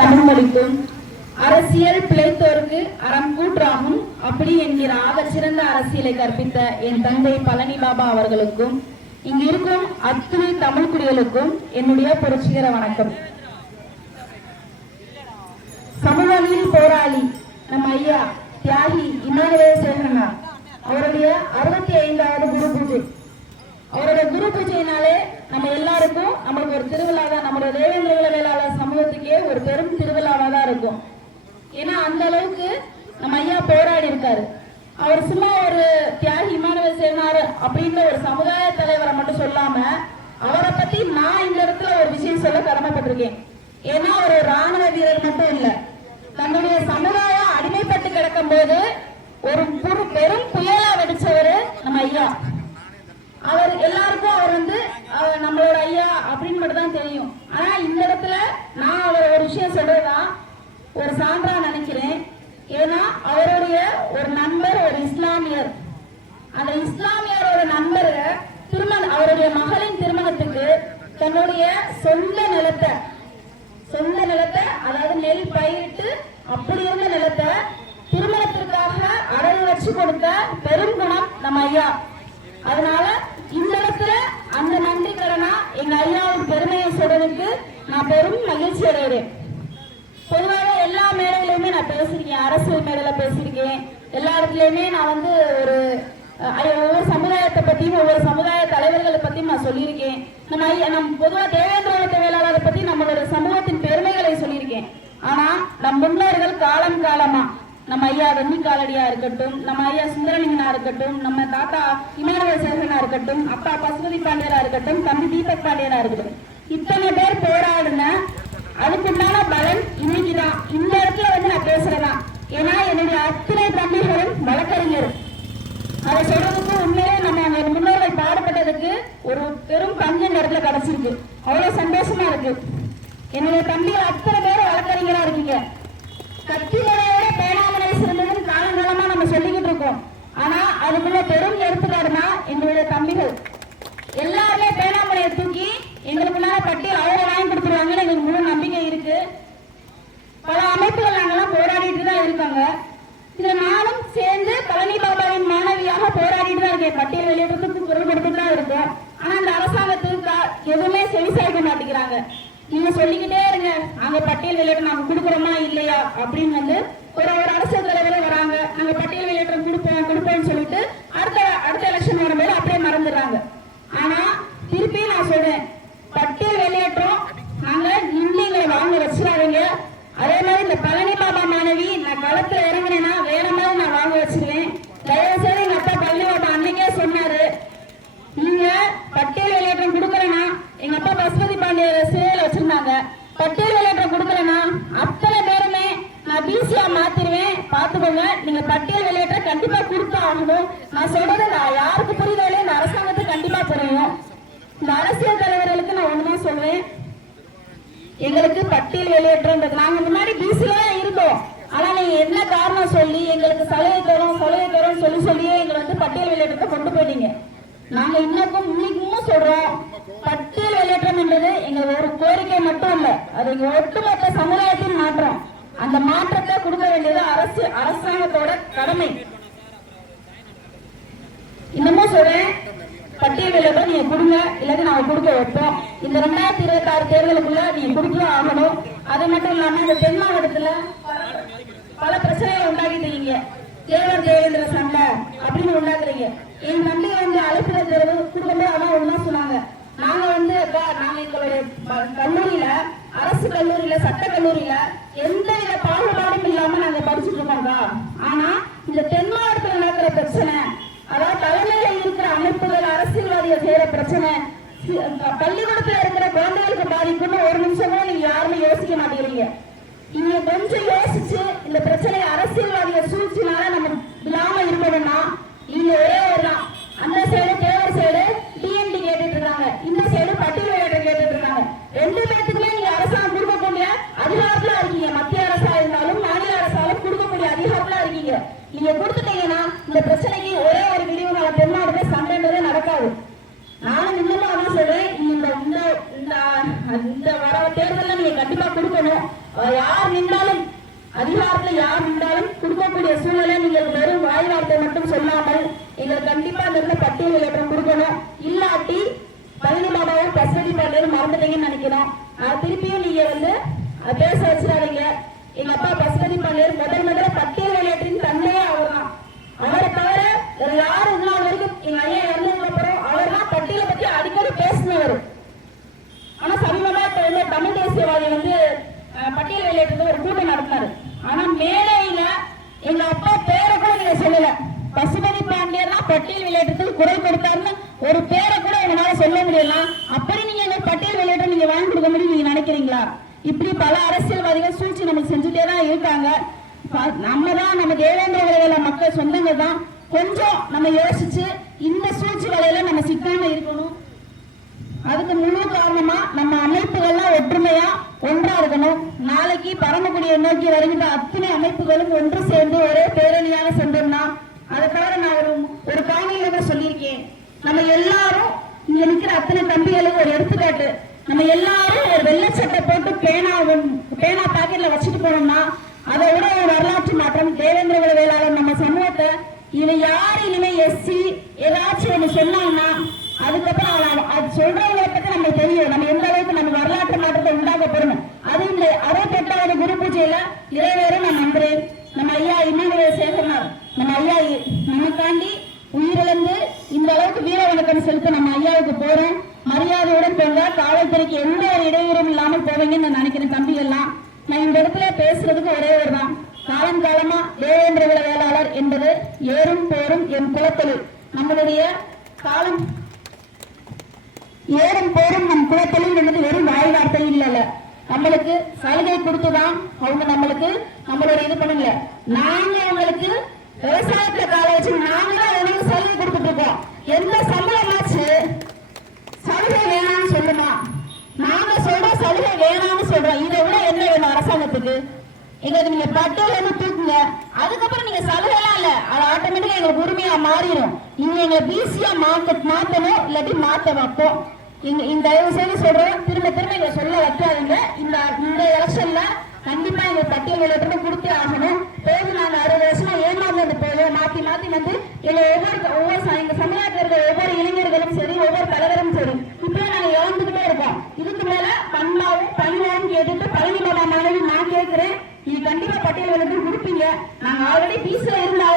தமிழ் மொழிக்கும் அரசியல் பிழைத்தோருக்கு அறம் கூற்றாகும் அப்படி என்கிற ஆகச்சிறந்த அரசியலை கற்பித்த என் தந்தை பழனி பாபா அவர்களுக்கும் இங்கு இருக்கும் அத்துணை தமிழ் குடிகளுக்கும் என்னுடைய புரட்சிகர வணக்கம். சமூகவியல் போராளி நம்ம ஐயா தியாகி இமானுவேல் சேகரனார் அவருடைய 65வது குரு பூஜை. அவருடைய குரு பூஜையினாலே நம்ம எல்லாருக்கும் நம்மளுக்கு ஒரு திருவிழா தான். நம்மளுடைய தேவேந்திர குல வேளாளர் சமூகத்துக்கே ஒரு பெரும் திருவிழாவா தான் இருக்கும். ஏன்னா அந்த அளவுக்கு நம்ம ஐயா போராடி இருக்காரு. அவர் சும்மா ஒரு தியாகி இமானுவேல் சேகரனார் அப்படின்ற ஒரு சமுதாய தலைவரை மட்டும் சொல்லாம அவரை பத்தி நான் இந்த இடத்துல ஒரு விஷயம் சொல்ல கடமைப்பட்டிருக்கேன். ஏன்னா அவர் ஒரு ராணுவ வீரர் மட்டும் இல்ல, தன்னுடைய சமுதாயம் அடிமைப்பட்டு கிடக்கும் போது ஒரு பெரும் புயலா வெடிச்சவரு நம்ம ஐயா. அவர் எல்லாருக்கும் அவர் நம்மளோட ஐயா அப்படின்னு மட்டும் தான் தெரியும். ஆனா இந்த இடத்துல நான் அவர் ஒரு விஷயம் சொல்றதுதான் ஒரு சான்றா நினைக்கிறேன். ஏன்னா அவருடைய ஒரு நண்பர் ஒரு இஸ்லாமியர், அந்த இஸ்லாமியரோட நண்பர் அவருடைய மகளின் திருமணத்துக்கு தன்னுடைய சொந்த நிலத்தை அதாவது நெல் பயிரிட்டு அப்படி இருந்த நிலத்தை திருமணத்திற்காக அடகு வச்சு கொடுத்த பெரும் குணம் நம்ம ஐயா. அதனால இந்த இடத்துல அந்த நன்றி கடனா எங்க ஐயாவின் பெருமையை சொல்றதுக்கு நான் பெரும் மகிழ்ச்சி அடைகிறேன். பொதுவாக எல்லா மேடையிலுமே நான் பேசியிருக்கேன், அரசியல் மேடையில பேசியிருக்கேன். எல்லா இடத்துலயுமே நான் ஒவ்வொரு சமுதாயத்தை பத்தியும் ஒவ்வொரு சமுதாய தலைவர்களை பத்தியும் நான் சொல்லியிருக்கேன். நம்ம பொதுவாக தேவேந்திர குல வேளாளரை பத்தி நம்மளோட சமூகத்தின் பெருமைகளை சொல்லியிருக்கேன். ஆனா நம் முன்னோர்கள் காலம் காலமா நம்ம ஐயா வெண்ணி காலடியா இருக்கட்டும், நம்ம ஐயா சுந்தரலிங்கனா இருக்கட்டும், நம்ம தாத்தா இமானுவேல் சேகரனா இருக்கட்டும், அப்பா பசுபதி பாண்டியரா இருக்கட்டும், தம்பி தீபக் பாண்டியரா இருக்கட்டும், இத்தனை பேர் போராடுன அதுக்குண்டான பலன் இன்னைக்குதான் இந்த இடத்துல நான் பேசுறேன். ஏன்னா என்னுடைய அத்தனை தம்பிகளும் வழக்கறிஞர். அதை சொல்றதுக்கு உண்மையிலே நம்ம முன்னோர்கள் பாடுபட்டதுக்கு ஒரு பெரும் பங்கு இந்த இடத்துல கிடைச்சிருக்கு. அவ்வளவு சந்தோஷமா இருக்கு. என்னுடைய தம்பிகள் அத்தனை பேர் வழக்கறிஞரா இருக்கீங்க. கத்திமுறையோட பேனாமலை சிறந்ததுன்னு காலங்காலமா நம்ம சொல்லிக்கிட்டு இருக்கோம். ஆனா அதுக்குள்ள பெரும் எடுத்துக்காடுனா எங்களுடைய தம்பிகள் எல்லாருமே பேனாமலையை தூக்கி எங்களுக்குள்ள பட்டியல் அவங்க வாங்கி கொடுத்துருவாங்கன்னு எங்களுக்கு முழு நம்பிக்கை இருக்கு. பல அமைப்புகள் நாங்கெல்லாம் போராடிட்டு தான் இருக்காங்க. இதுல நானும் சேர்ந்து பழனி பாபாவின் மாணவியாக போராடிட்டு தான் இருக்கேன். பட்டியல் வெளியிடுறதுக்கு குரல் கொடுத்துட்டு தான் இருக்கோம். ஆனா இந்த அரசாங்கத்துக்கு எதுவுமே செவிசாய்க்க மாட்டேங்கிறாங்க. நீங்க சொல்லிக்கிட்டே இருங்க, நாங்க பட்டியல் வெளியேற்றம் நாங்க கொடுக்குறோமா இல்லையா அப்படின்னு ஒரு அரசியல் தலைவரே வராங்க, நாங்க பட்டியல் வெளியேற்றம் கொடுப்போம்னு சொல்லிட்டு அடுத்த எலெக்ஷன் வரும்போது அப்படியே மறந்துடுறாங்க. ஆனா திருப்பி நான் சொல்றேன், பட்டியல் வெளியேற்றம் நாங்க நின்று வாங்க வச்சிடாதீங்க. அதே மாதிரி இந்த பழனி பாபா மாணவி நான் களத்துல இறங்கினேன்னா வேற மாதிரி நான் வாங்க வச்சிருவேன். தயவுசெய்து எங்க அப்பா பழனி பாபா அன்னைக்கே சொன்னாரு, நீங்க பட்டியல் வெளியேற்றம் கொடுக்கலன்னா எங்க அப்பா பசுபதி பாண்டியர் சிறையில் வச்சிருந்தாங்க, பட்டியல் வெளியேற்றம் கொடுக்கலன்னா அத்தனை பேருமே நான் பிசியா மாத்திருவேன், பாத்துக்கோங்க. நீங்க பட்டியல் வெளியேற்றம் கண்டிப்பா கொடுத்தா ஆகணும். நான் சொல்றது நான் யாருக்கு புரியுதாலே இந்த அரசாங்கத்துக்கு கண்டிப்பா புரியும். இந்த அரசியல் தலைவர்களுக்கு நான் ஒண்ணுதான் சொல்றேன், எங்களுக்கு பட்டியல் வெளியேற்றம் நாங்க முன்னாடி பிசியா இருந்தோம். ஆனா நீங்க என்ன காரணம் சொல்லி எங்களுக்கு சலுகை தரும் சொல்லியே எங்களை பட்டியல் வெளியேற்றத்தை கொண்டு போயிட்டீங்க. நாங்க இன்னைக்கும் சொல்றோம், பட்டியல் வெளியேற்றம் என்பது எங்க ஒரு கோரிக்கை மட்டும் இல்ல, அது எங்க ஒட்டுமொத்த சமுதாயத்தின் மாற்றம். அந்த மாற்றத்தை கொடுக்க வேண்டியது அரசாங்கத்தோட கடமை. இன்னமும் சொல்றேன், பட்டியல் வெளியேற்றம் நீங்க கொடுங்க, இல்லாட்டி நாங்க கொடுக்க வைப்போம். இந்த 2026 தேர்தலுக்குள்ள நீங்க கொடுக்கலாம் ஆகணும். அது மட்டும் இல்லாம இந்த தென் மாவட்டத்துல பல பிரச்சனைகளை உண்டாக்கிட்டீங்க. தேவேந்திர சண்டை அப்படின்னு உண்டாக்குறீங்க. என் தம்பி அழைப்பு கொடுக்கும்போது அதான் ஒண்ணா சொன்னாங்க, நாங்க எங்களுடைய கல்லூரியில அரசு கல்லூரியில சட்ட கல்லூரியில எந்த வித பாகுபாடும் இல்லாம நாங்க படிச்சுட்டு இருக்கோம்க்கா. ஆனா இந்த தென் மாவட்டத்தில் நடக்கிற பிரச்சனை, அதாவது தலைமையில இருக்கிற அமைப்புகள் அரசியல்வாதிகள் செய்யற பிரச்சனை, பள்ளிக்கூடத்துல இருக்கிற குழந்தைகளுக்கு பாதிப்புன்னு ஒரு நிமிஷம் கூட நீங்க யாருமே யோசிக்க மாட்டேங்கிறீங்க. நீங்க கொஞ்சம் யோசிச்சு இந்த பிரச்சனை அரசியல்வாதிகள் சூழ்ச்சினால நம்ம இல்லாம இருக்கணும்னா நீங்க ஒரே ஒருதான், அந்த சைடு தேவர் சைடு டிஎன்டி கேட்டுட்டு இருக்காங்க, இந்த சைடு பட்டியல் வெளியேற்றம் கேட்டுட்டு இருக்காங்க. ரெண்டு பேத்துக்குமே நீங்க அரசாங்கம் கொடுக்கக்கூடிய அதிகாரத்துல இருக்கீங்க. மத்திய அரசா இருந்தாலும் மாநில அரசாலும் கொடுக்கக்கூடிய அதிகாரத்துல இருக்கீங்க. நீங்க கொடுத்துட்டீங்கன்னா இந்த பிரச்சனைக்கு ஒரே ஒரு விடிவு நாள் தென்னாடுமே சண்டைன்றதே நடக்காது. நானும் இன்னமும் அதான் சொல்றேன், இந்த வர தேர்தலில் நீங்க கண்டிப்பா கொடுக்கணும். கொடுக்கணும். யார் நின்றாலும் அதிகாரத்துல யார் நின்றாலும் கொடுக்கக்கூடிய சூழ்நிலை நீங்கள் வெறும் வாய் வார்த்தை மட்டும் சொல்லாமல் எங்களுக்கு கண்டிப்பா அந்த பட்டியல் விளையாட்டம் கொடுக்கணும். இல்லாட்டி பழனி பாபாவும் பசுபதி பாண்டியரும் மறந்துட்டீங்கன்னு நினைக்கிறோம். திருப்பியும் நீங்க வந்து பேச வச்சிடாதீங்க. எங்க அப்பா பசுபதி பாண்டியர் முதல்ல பட்டியல் விளையாட்டின் தன்மையே அவர் தான். அவரை தவிர வேற யாரும் இதனால் வரைக்கும் எங்க ஐயா இறந்ததுக்கு அப்புறம் அவர் தான் பட்டியலை பத்தி அடிக்கடி பேசினவர். ஆனா சமீபமா இப்ப வந்து தமிழ் தேசியவாதி வந்து பட்டியல் விளையாட்டு ஒரு கூட்டம் நடத்தினாரு. ஆனா மேலையில எங்க அப்பா பேரை கூட நீங்க சொல்லல. பசுபதி பாண்டியர் தான் பட்டியல் விளையாட்டுக்கு குரல் கொடுத்தாருன்னு ஒரு பேரை கூட எங்களால சொல்ல முடியல. அப்படி நீங்க எங்க பட்டியல் விளையாட்டு நீங்க வாங்கி கொடுக்க முடியும் நீங்க நினைக்கிறீங்களா? இப்படி பல அரசியல்வாதிகள் சூழ்ச்சி நமக்கு செஞ்சுட்டே தான் இருக்காங்க. நம்ம தான் நம்ம தேவேந்திர விளையாட மக்கள் சொந்தங்க தான். கொஞ்சம் நம்ம யோசிச்சு இந்த சூழ்ச்சி வலையில நம்ம சிக்காம இருக்கணும். அதுக்கு முழு காரணமா நம்ம அமைப்புகள்லாம் ஒற்றுமையா ஒன்றா இருக்கணும். நாளைக்கு பரமக்குடியை நோக்கி வருகின்ற அத்தனை அமைப்புகளும் ஒன்று சேர்ந்து ஒரே பேரணியாக சென்றோம்னா, அதை தவிர நான் ஒரு காணொலியில கூட சொல்லியிருக்கேன். நம்ம எல்லாரும் இங்க நிக்கிற அத்தனை தம்பிகளுக்கு ஒரு எடுத்துக்காட்டு. நம்ம எல்லாரும் ஒரு வெள்ளச்சட்டை போட்டு பேனா பாக்கெட்ல வச்சுட்டு போனோம்னா அதை விட ஒரு வரலாற்று மாற்றம். தேவேந்திர குல வேளாளர் நம்ம சமூகத்தை இவ யாரு இனிமே எஸ்சி ஏதாச்சும் ஒண்ணு சொன்னாங்கன்னா அதுக்கப்புறம் அது சொல்றவங்களை பத்தி நமக்கு தெரியும். நம்ம எந்த அளவுக்கு நம்ம வரலாற்று மாற்றத்தை உண்டாக்க போறோம். அது இந்த 68வது குரு பூஜையில நிறைவேறும் நான் நம்புறேன். நம்ம ஐயா இமானுவேல் சேகரனார் நம்ம ஐயா நமக்காண்டி உயிரிழந்து இந்த அளவுக்கு வீர வணக்கம் செலுத்த நம்ம ஐயாவுக்கு போறோம். மரியாதையுடன் போங்க. காவல்துறைக்கு எந்த ஒரு இடையூறும் இல்லாமல் போவீங்கன்னு நான் நினைக்கிறேன். தம்பிகள்லாம் நான் இந்த இடத்துல பேசுறதுக்கு ஒரே ஒரு தான். காலம் காலமா தேவேந்திர குல வேளாளர் என்பது ஏறும் போரும் என் குலத்தொழில். நம்மளுடைய காலம் ஏறும் போரும் நம் குலத்தொழில் என்பது வெறும் வாய் வார்த்தை இல்ல. நம்மளுக்கு சலுகை கொடுத்துதான் அவங்க நம்மளோட இது பண்ணல. நாங்க அவங்களுக்கு விவசாயத்துல கால வச்சு நாங்க தான் அவங்களுக்கு சலுகை கொடுத்துட்டு இருக்கோம். எந்த சம்பளமாச்சு சலுகை வேணாம்னு சொல்லுமா? நாங்க சொல்ற சலுகை வேணாம்னு சொல்றோம். இதை விட என்ன வேணும் அரசாங்கத்துக்கு? எங்களுக்கு நீங்க பட்டியல இருந்து தூக்குங்க. அதுக்கப்புறம் நீங்க சலுகை எல்லாம் இல்ல, அது ஆட்டோமேட்டிக்கா எங்களுக்கு உரிமையா மாறிடும். நீங்க எங்களை பிசியா மாத்தணும், இல்லாட்டி மாத்த வைப்போம். இந்த தயவு செய்து சொல்றேன், திரும்ப இங்க சொல்ல வைக்காதீங்க. இந்த எலெக்ஷன்ல கண்டிப்பா எங்க பட்டியல் விளையாட்டு கொடுத்தே ஆகணும். போது நாங்க 60 வருஷமா ஏமாந்து போவோம். மாத்தி வந்து எங்க எங்க சமுதாயத்தில் இருக்கிற ஒவ்வொரு இளைஞர்களும் சரி, ஒவ்வொரு தலைவரும் சரி, இப்பவே நாங்க இழந்துகிட்டே இருக்கோம். இதுக்கு மேல பண்பாவும் பணிவாவும் கேட்டுட்டு பழனி பாபா மனைவி நான் கேட்கிறேன். இது கண்டிப்பா பட்டியல் விளையாட்டு கொடுப்பீங்க. நாங்க ஆல்ரெடி பீஸ்ல இருந்தா